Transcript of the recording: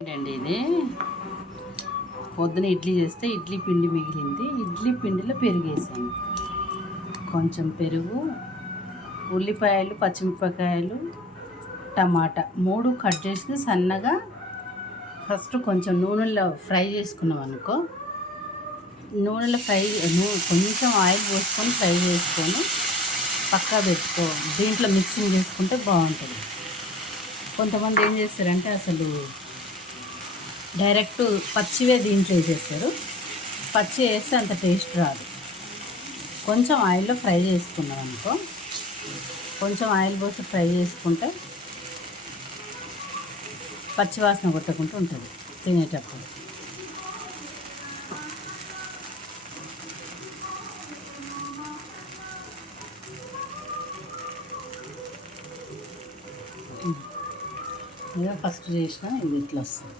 ఏంటండి ఇది పొద్దున ఇడ్లీ చేస్తే ఇడ్లీ పిండి మిగిలింది. ఇడ్లీ పిండిలో పెరుగు వేసాను. కొంచెం పెరుగు, ఉల్లిపాయలు, పచ్చిమిరపకాయలు, టమాటా 3 కట్ చేసి సన్నగా ఫస్ట్ కొంచెం నూనెలో ఫ్రై చేసుకున్నాం అనుకో. నూనెలో కొంచెం ఆయిల్ పోసుకొని ఫ్రై చేసుకొని పక్కా పెట్టుకో. దీంట్లో మిక్సింగ్ చేసుకుంటే బాగుంటుంది. కొంతమంది ఏం చేస్తారంటే అసలు డైరెక్ట్ పచ్చివే దీంట్లో వేసేస్తారు. పచ్చి వేస్తే అంత టేస్ట్ రాదు. కొంచెం ఆయిల్లో ఫ్రై చేసుకున్నాం అనుకో, కొంచెం ఆయిల్ పోసి ఫ్రై చేసుకుంటే పచ్చి వాసన కొట్టకుండా ఉంటుంది తినేటప్పుడు. ఇక ఫస్ట్ చేసిన ఇది ఇట్లా వస్తుంది.